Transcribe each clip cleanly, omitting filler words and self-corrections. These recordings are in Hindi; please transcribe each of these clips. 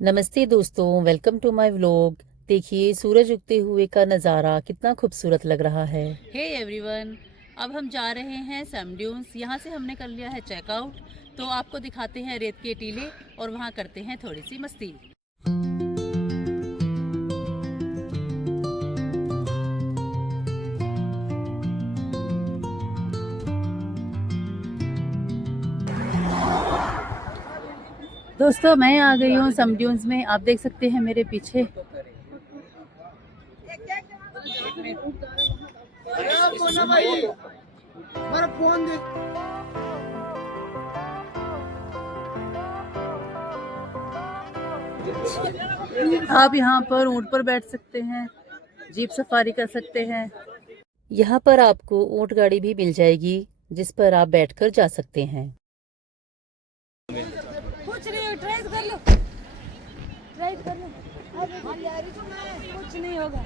नमस्ते दोस्तों, वेलकम टू माय व्लॉग। देखिए सूरज उगते हुए का नज़ारा कितना खूबसूरत लग रहा है। हे एवरीवन, अब हम जा रहे हैं सैम ड्यून्स। यहाँ से हमने कर लिया है चेकआउट, तो आपको दिखाते हैं रेत के टीले और वहाँ करते हैं थोड़ी सी मस्ती। दोस्तों मैं आ गई हूँ सैम ड्यून्स में, आप देख सकते हैं मेरे पीछे। आप यहाँ पर ऊँट पर बैठ सकते हैं, जीप सफारी कर सकते हैं। यहाँ पर आपको ऊँट गाड़ी भी मिल जाएगी जिस पर आप बैठकर जा सकते हैं। कुछ नहीं, ट्राई कर लो, ट्राई कर लो, कुछ नहीं होगा।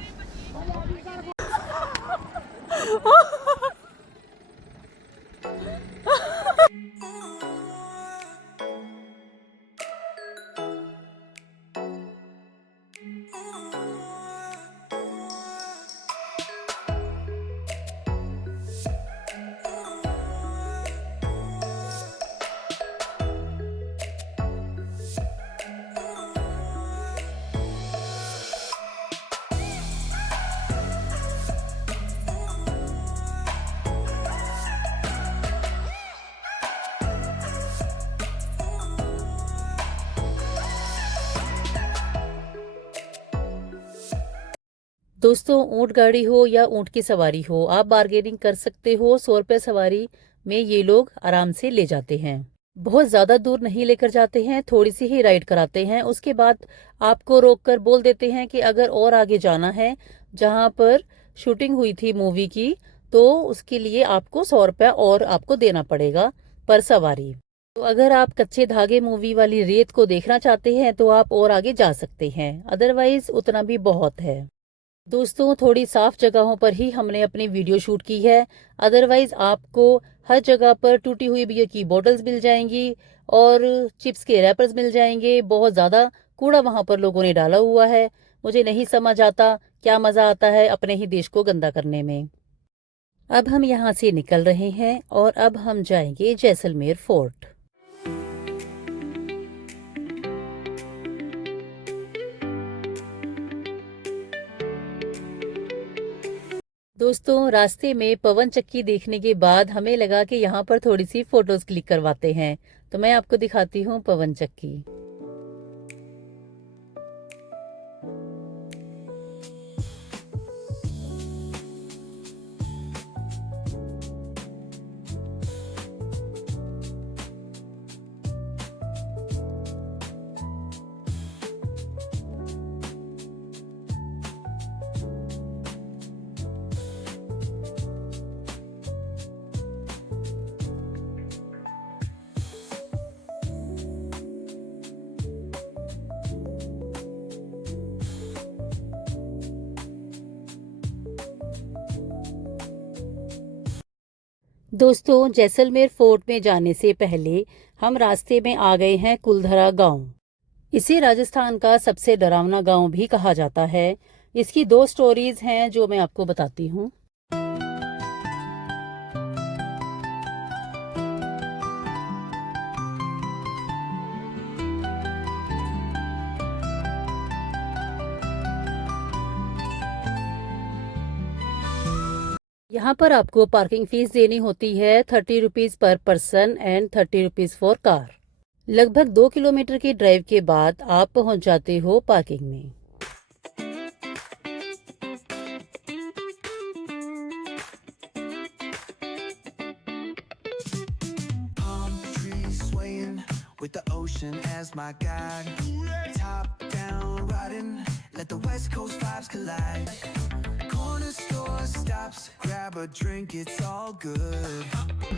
दोस्तों ऊँट गाड़ी हो या ऊँट की सवारी हो, आप बार्गेनिंग कर सकते हो। 100 रुपये सवारी में ये लोग आराम से ले जाते हैं। बहुत ज़्यादा दूर नहीं लेकर जाते हैं, थोड़ी सी ही राइड कराते हैं। उसके बाद आपको रोक कर बोल देते हैं कि अगर और आगे जाना है जहाँ पर शूटिंग हुई थी मूवी की, तो उसके लिए आपको 100 रुपये और आपको देना पड़ेगा पर सवारी। तो अगर आप कच्चे धागे मूवी वाली रेत को देखना चाहते हैं तो आप और आगे जा सकते हैं, अदरवाइज उतना भी बहुत है। दोस्तों थोड़ी साफ जगहों पर ही हमने अपनी वीडियो शूट की है, अदरवाइज आपको हर जगह पर टूटी हुई बियर की बोतल्स मिल जाएंगी और चिप्स के रैपर्स मिल जाएंगे। बहुत ज़्यादा कूड़ा वहां पर लोगों ने डाला हुआ है। मुझे नहीं समझ आता क्या मज़ा आता है अपने ही देश को गंदा करने में। अब हम यहाँ से निकल रहे हैं और अब हम जाएंगे जैसलमेर फोर्ट। दोस्तों रास्ते में पवन चक्की देखने के बाद हमें लगा कि यहाँ पर थोड़ी सी फोटोज क्लिक करवाते हैं, तो मैं आपको दिखाती हूँ पवन चक्की। दोस्तों जैसलमेर फोर्ट में जाने से पहले हम रास्ते में आ गए हैं कुलधरा गांव। इसे राजस्थान का सबसे डरावना गांव भी कहा जाता है। इसकी 2 स्टोरीज हैं जो मैं आपको बताती हूँ। यहाँ पर आपको पार्किंग फीस देनी होती है 30 रुपीज़ पर person and 30 rupees for car. लगभग 2 किलोमीटर की ड्राइव के बाद आप पहुँच जाते हो पार्किंग में। With the ocean as my guide, top down riding, let the west coast vibes collide. Corner store stops, grab a drink, it's all good.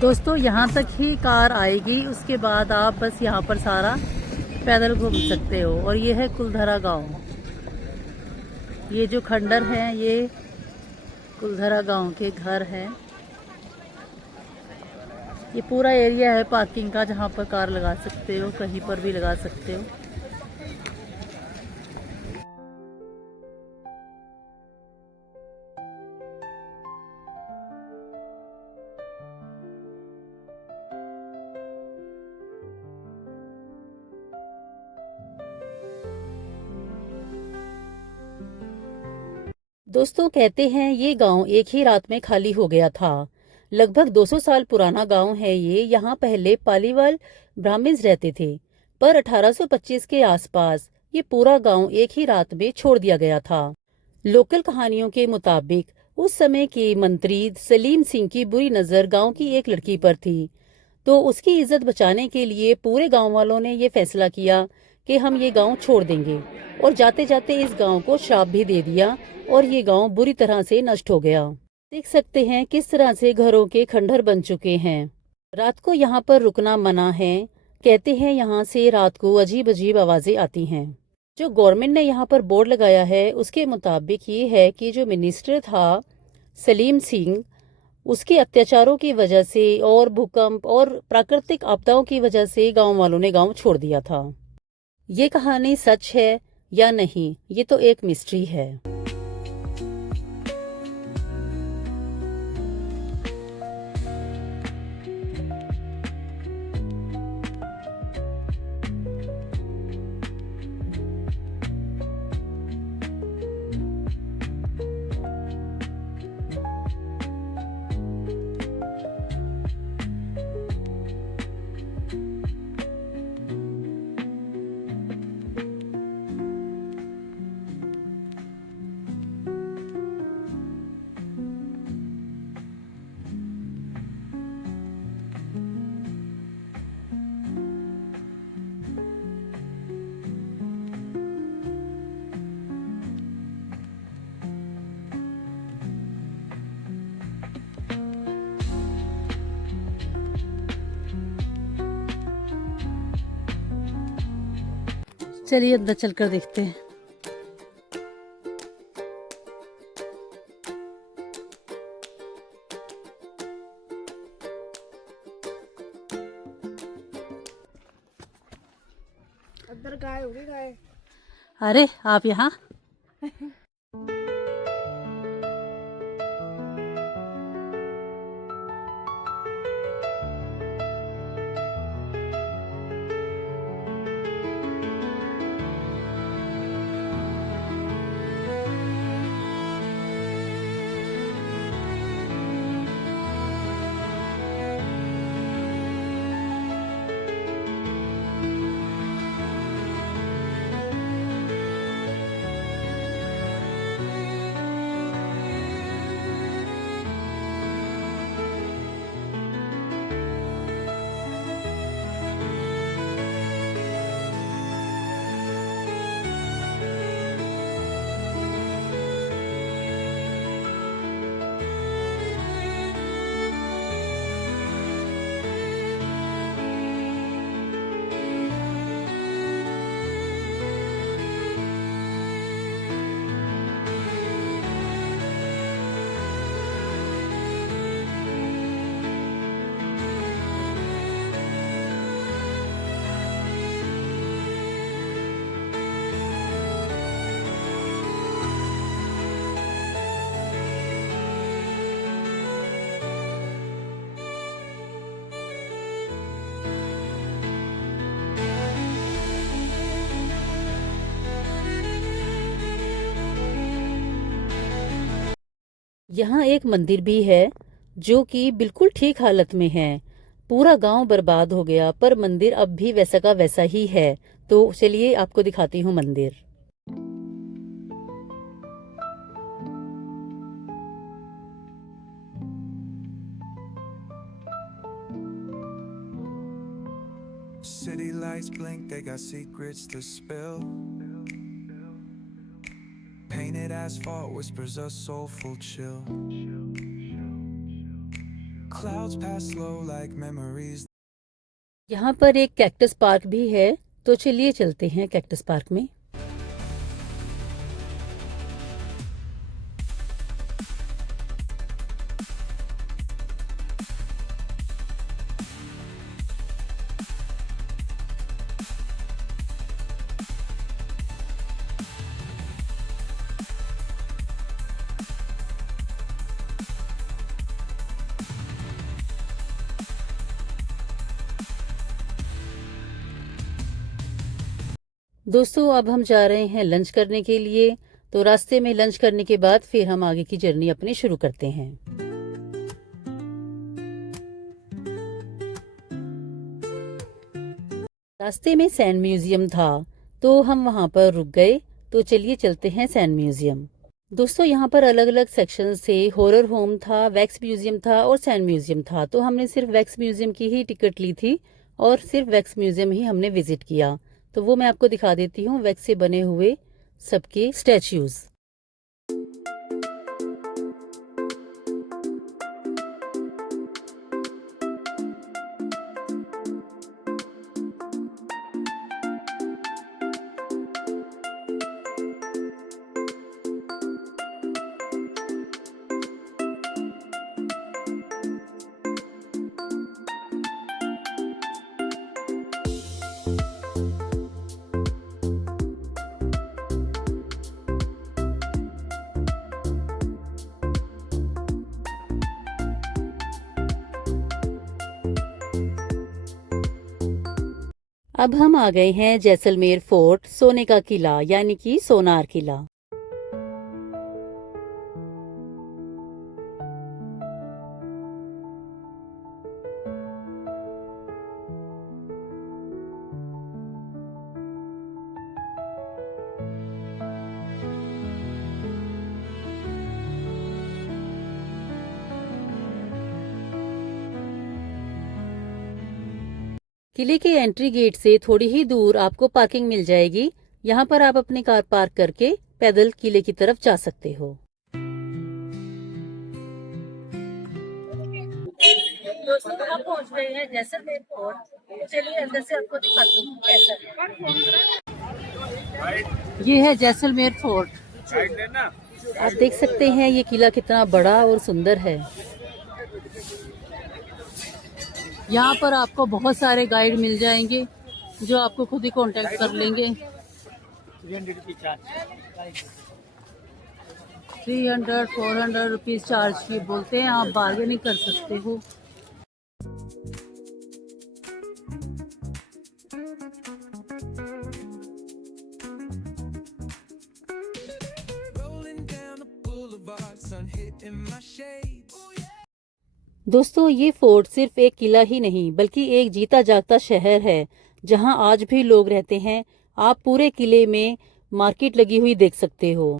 दोस्तों यहाँ तक ही कार आएगी, उसके बाद आप बस यहाँ पर सारा पैदल घूम सकते हो। और ये है कुलधरा गांव। ये जो खंडर है ये कुलधरा गांव के घर हैं। ये पूरा एरिया है पार्किंग का जहाँ पर कार लगा सकते हो, कहीं पर भी लगा सकते हो। दोस्तों कहते हैं ये गांव एक ही रात में खाली हो गया था। लगभग 200 साल पुराना गांव है ये। यहाँ पहले पालीवाल ब्राह्मण्स रहते थे, पर 1825 के आसपास ये पूरा गांव एक ही रात में छोड़ दिया गया था। लोकल कहानियों के मुताबिक उस समय के मंत्री सलीम सिंह की बुरी नज़र गांव की एक लड़की पर थी, तो उसकी इज्जत बचाने के लिए पूरे गांव वालों ने ये फैसला किया कि हम ये गांव छोड़ देंगे, और जाते जाते इस गांव को श्राप भी दे दिया और ये गांव बुरी तरह से नष्ट हो गया। देख सकते हैं किस तरह से घरों के खंडहर बन चुके हैं। रात को यहाँ पर रुकना मना है। कहते हैं यहाँ से रात को अजीब अजीब आवाजें आती हैं। जो गवर्नमेंट ने यहाँ पर बोर्ड लगाया है उसके मुताबिक ये है कि जो मिनिस्टर था सलीम सिंह, उसके अत्याचारों की वजह से और भूकंप और प्राकृतिक आपदाओं की वजह से गांव वालों ने गांव छोड़ दिया था। ये कहानी सच है या नहीं, ये तो एक मिस्ट्री है। चलिए अंदर चलकर देखते हैं। अंदर गाय होगी गाय। अरे आप यहाँ? यहाँ एक मंदिर भी है जो कि बिल्कुल ठीक हालत में है। पूरा गांव बर्बाद हो गया पर मंदिर अब भी वैसा का वैसा ही है। तो चलिए आपको दिखाती हूँ मंदिर। City lights blink, they got secrets to spill. Painted asphalt whispers a soulful chill. Clouds pass slow like memories. यहाँ पर एक कैक्टस पार्क भी है, तो चलिए चलते हैं कैक्टस पार्क में। दोस्तों अब हम जा रहे हैं लंच करने के लिए, तो रास्ते में लंच करने के बाद फिर हम आगे की जर्नी अपनी शुरू करते हैं। रास्ते में सैंड म्यूजियम था तो हम वहां पर रुक गए। तो चलिए चलते हैं सैंड म्यूजियम। दोस्तों यहाँ पर अलग अलग सेक्शंस थे। हॉरर होम था, वैक्स म्यूजियम था और सैंड म्यूजियम था। तो हमने सिर्फ वैक्स म्यूजियम की ही टिकट ली थी और सिर्फ वैक्स म्यूजियम ही हमने विजिट किया। तो वो मैं आपको दिखा देती हूँ, वैक्स से बने हुए सबके स्टैच्यूज। अब हम आ गए हैं जैसलमेर फोर्ट, सोने का किला यानी कि सोनार किला। किले के एंट्री गेट से थोड़ी ही दूर आपको पार्किंग मिल जाएगी। यहाँ पर आप अपनी कार पार्क करके पैदल किले की तरफ जा सकते हो। दोस्तों हम पहुंच गए हैं जैसलमेर फोर्ट। चलिए अंदर से आपको दिखाती हूँ कैसा है। ये है जैसलमेर फोर्ट। आप देख सकते हैं ये किला कितना बड़ा और सुंदर है। यहाँ पर आपको बहुत सारे गाइड मिल जाएंगे जो आपको खुद ही कांटेक्ट कर लेंगे। 300-400 रुपीज चार्ज की बोलते हैं, आप बार्गेनिंग कर सकते हो। दोस्तों ये फोर्ट सिर्फ एक किला ही नहीं बल्कि एक जीता जागता शहर है जहां आज भी लोग रहते हैं। आप पूरे किले में मार्केट लगी हुई देख सकते हो।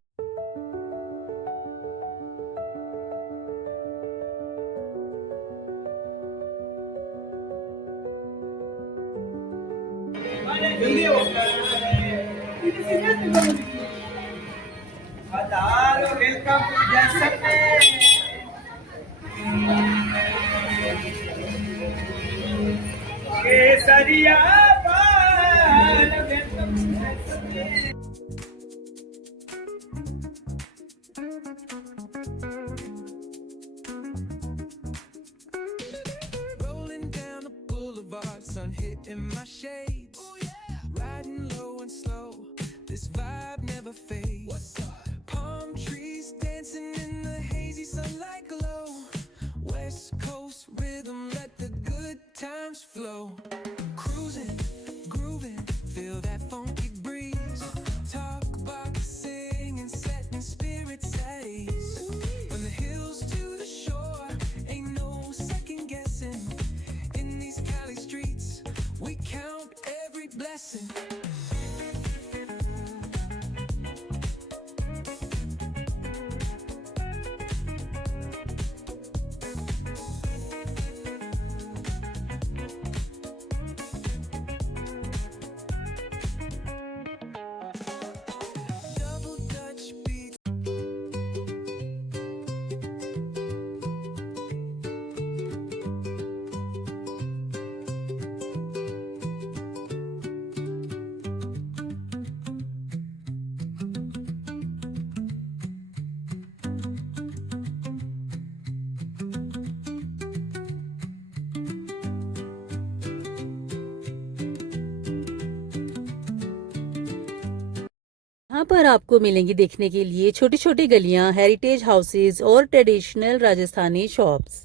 Rolling down the boulevard, sun hitting my shades. Riding low and slow, this vibe never fades. Palm trees dancing in the hazy sunlight glow. West Coast rhythm, let the good times flow. Cruising, grooving, feel that funky breeze. Talk box singing, setting spirits at ease. From the hills to the shore, ain't no second guessing. In these Cali streets, we count every blessing. Double Dutch beat. यहाँ पर आपको मिलेंगी देखने के लिए छोटी छोटी गलियां, हेरिटेज हाउसेज और ट्रेडिशनल राजस्थानी शॉप्स।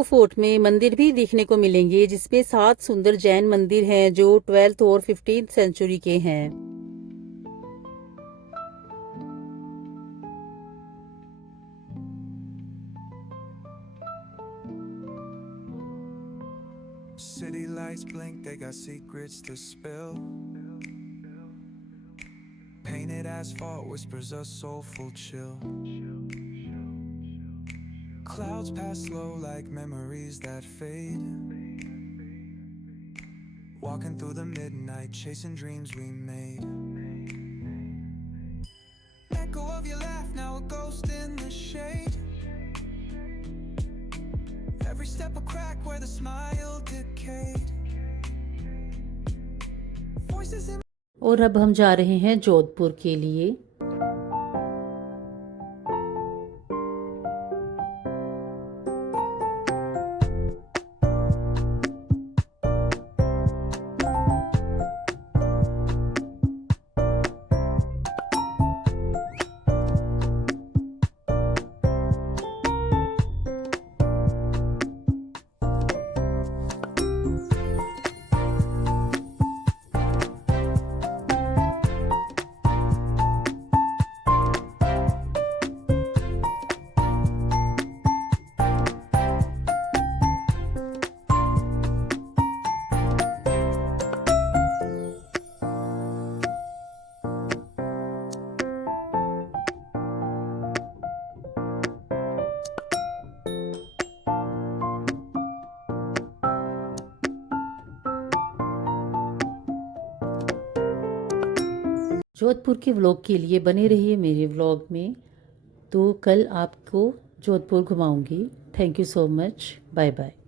आपको फोर्ट में मंदिर भी देखने को मिलेंगे, जिसमें 7 सुंदर जैन मंदिर हैं जो 12th और 15th सेंचुरी के हैं। City lights blink, they got secrets to spill. Painted asphalt whispers a soulful chill. Clouds pass slow like memories that fade. Walking through the midnight, chasing dreams we made. Echo of your laugh, now a ghost in the shade. Every step a crack where the smile decayed. Voices in और अब हम जा रहे हैं जोधपुर के लिए। जोधपुर के व्लॉग के लिए बने रहिए मेरे व्लॉग में। तो कल आपको जोधपुर घुमाऊंगी। Thank you so much. Bye bye.